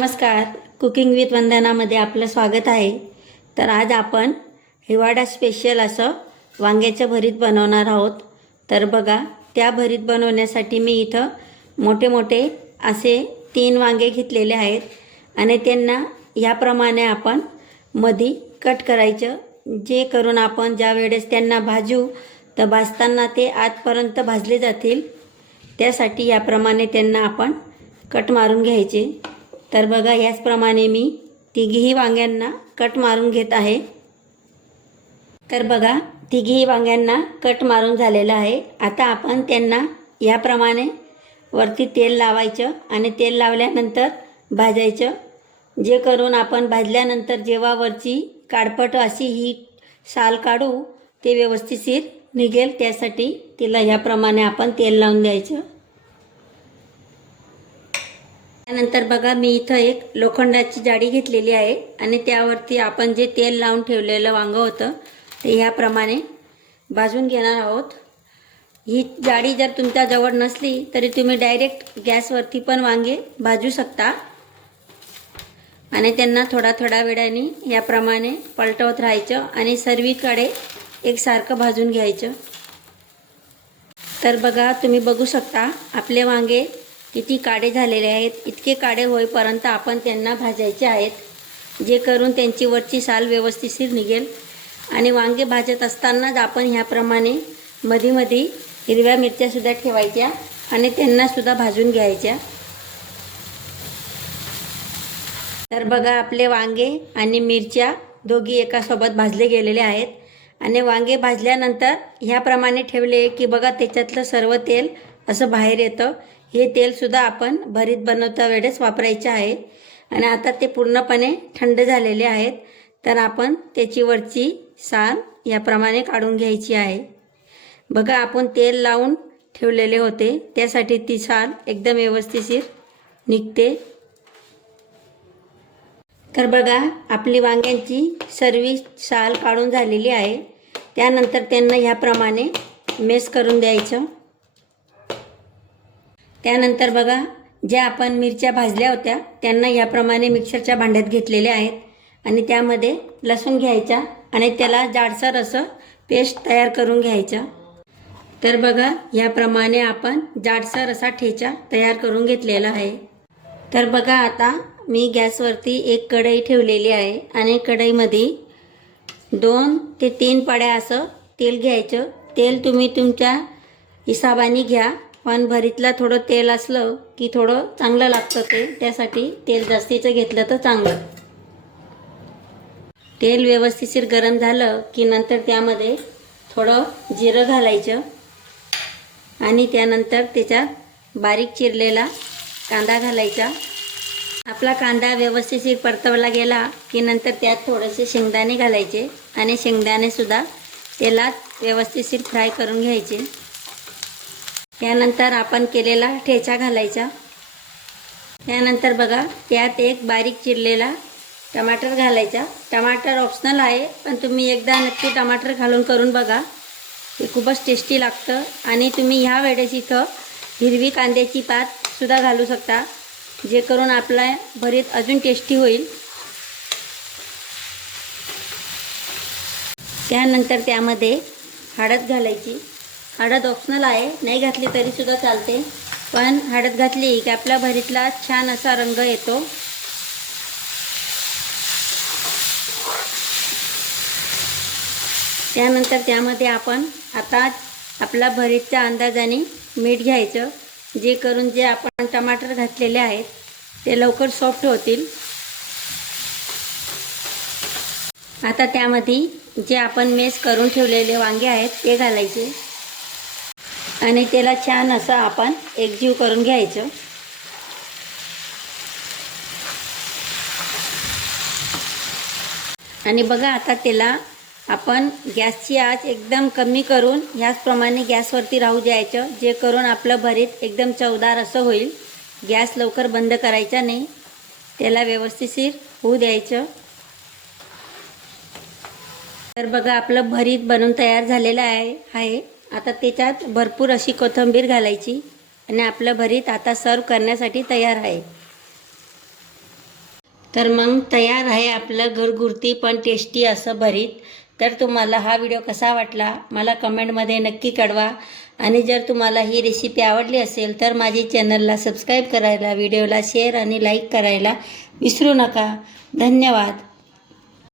नमस्कार. Cooking with वंदनामध्ये आपलं स्वागत आहे. तर आज आपण हिवाळा स्पेशल असं वांग्याचं भरीत बनवणार आहोत. तर बघा, त्या भरीत बनवण्यासाठी मी इथं मोठे मोठे असे 3 वांगे घेतलेले आहेत आणि त्यांना याप्रमाणे आपण मधी कट करायचं, जे करून आपण ज्या वेळेस त्यांना भाजू तर भाजताना ते आतपर्यंत भाजले जातील. त्यासाठी याप्रमाणे त्यांना आपण कट मारून घ्यायचे. तर बघा, याचप्रमाणे मी तिघीही वांग्यांना कट मारून घेत आहे. तर बघा, तिघीही वांग्यांना कट मारून झालेलं आहे. आता आपण त्यांना याप्रमाणे वरती तेल लावायचं आणि तेल लावल्यानंतर भाजायचं, जे करून आपण भाजल्यानंतर जेव्हा वरची काळपट अशी ही साल काढू ते व्यवस्थितशीर निघेल. त्यासाठी तिला याप्रमाणे आपण तेल लावून द्यायचं. त्यानंतर बघा, मी इथं एक लोखंडाची जाळी घेतलेली आहे आणि त्यावरती आपण जे तेल लावून ठेवलेलं वांगं होतं ते ह्याप्रमाणे भाजून घेणार आहोत. ही जाळी जर तुमच्याजवळ नसली तरी तुम्ही डायरेक्ट गॅसवरती पण वांगे भाजू शकता आणि त्यांना थोडा थोडा वेळाने याप्रमाणे पलटवत राहायचं आणि सर्वीकडे एकसारखं भाजून घ्यायचं. तर बघा, तुम्ही बघू शकता आपले वांगे किती काळे झालेले आहेत. इतके काळे होईपर्यंत आपण त्यांना भाजायचे आहेत, जे करून त्यांची वरची साल व्यवस्थितशीर निघेल. आणि वांगे भाजत असतानाच आपण ह्याप्रमाणे मधी हिरव्या मिरच्यासुद्धा ठेवायच्या आणि त्यांनासुद्धा भाजून घ्यायच्या. तर बघा, आपले वांगे आणि मिरच्या दोघी एकासोबत भाजले गेलेले आहेत. आणि वांगे भाजल्यानंतर ह्याप्रमाणे ठेवले की बघा, त्याच्यातलं सर्व तेल असं बाहेर येतं. हे तेलसुद्धा आपण भरीत बनवता वेळेस वापरायचे आहे. आणि आता ते पूर्णपणे थंड झालेले आहेत. तर आपण त्याची वरची साल याप्रमाणे काढून घ्यायची आहे. बघा, आपण तेल लावून ठेवलेले होते त्यासाठी ती साल एकदम व्यवस्थितशीर निघते. तर बघा, आपली वांग्यांची सर्व साल काढून झालेली आहे. त्यानंतर त्यांना ह्याप्रमाणे मेस करून द्यायचं. त्यानंतर बघा, ज्या आपण मिरच्या भाजल्या होत्या त्यांना याप्रमाणे मिक्सरच्या भांड्यात घेतलेले आहेत आणि त्यामध्ये लसूण घ्यायचा आणि त्याला जाडसर असं पेस्ट तयार करून घ्यायचं. तर बघा, याप्रमाणे आपण जाडसर असा ठेचा तयार करून घेतलेला आहे. तर बघा, आता मी गॅसवरती एक कढई ठेवलेली आहे आणि कढईमध्ये 2 ते 3 पड्या असं तेल घ्यायचं. तेल तुम्ही तुमच्या हिशोबाने घ्या, पण भरीतला थोडं तेल असलं की थोडं चांगलं लागतं ते, त्यासाठी तेल जास्तीचं घेतलं तर चांगलं. तेल व्यवस्थितशीर गरम झालं की नंतर त्यामध्ये थोडं जिरं घालायचं आणि त्यानंतर त्याच्यात बारीक चिरलेला कांदा घालायचा. आपला कांदा व्यवस्थितशीर परतवला गेला की नंतर त्यात थोडेसे शेंगदाणे घालायचे आणि शेंगदाणेसुद्धा तेलात व्यवस्थितशीर फ्राय करून घ्यायचे. त्यानंतर आपण केलेला ठेचा घालायचा. त्यानंतर बघा, त्यात एक बारीक चिरलेला टमाटर घालायचा. टमाटर ऑप्शनल आहे, पण तुम्ही एकदा नक्की टमाटर घालून करून बघा, ते खूपच टेस्टी लागतं. आणि तुम्ही ह्या वेळेस इथं हिरवी कांद्याची पातसुद्धा घालू शकता, जे करून आपला भरीत अजून टेस्टी होईल. त्यानंतर त्यामध्ये हळद घालायची. हळद ऑप्शनल आहे, नाही घातली तरीसुद्धा चालते, पण हळद घातली की आपल्या भरीतला छान असा रंग येतो. त्यानंतर त्यामध्ये आपण आता आपला भरीतच्या अंदाजाने मीठ घ्यायचं, जे करून जे आपण टमाटर घातलेले आहेत ते लवकर सॉफ्ट होतील. आता त्यामध्ये जे आपण मेस करून ठेवलेले वांगे आहेत ते घालायचे आणि त्याला छान असं आपण एकजीव करून घ्यायचं. आणि बघा, आता त्याला आपण गॅसची आच एकदम कमी करून ह्याचप्रमाणे गॅसवरती राहू द्यायचं, जे करून आपलं भरीत एकदम चवदार असं होईल. गॅस लवकर बंद करायचा नाही, त्याला व्यवस्थितशीर होऊ द्यायचं. तर बघा, आपलं भरीत बनून तयार झालेलं आहे. आता त्याच्यात भरपूर अशी कोथिंबीर घालायची आणि आपलं भरीत आता सर्व करण्यासाठी तयार आहे. तर मग तयार आहे आपलं घरगुती पण टेस्टी असं भरीत. तर तुम्हाला हा व्हिडिओ कसा वाटला मला कमेंटमध्ये नक्की कळवा. आणि जर तुम्हाला ही रेसिपी आवडली असेल तर माझी चॅनलला सबस्क्राईब करायला, व्हिडिओला शेअर आणि लाईक करायला विसरू नका. धन्यवाद.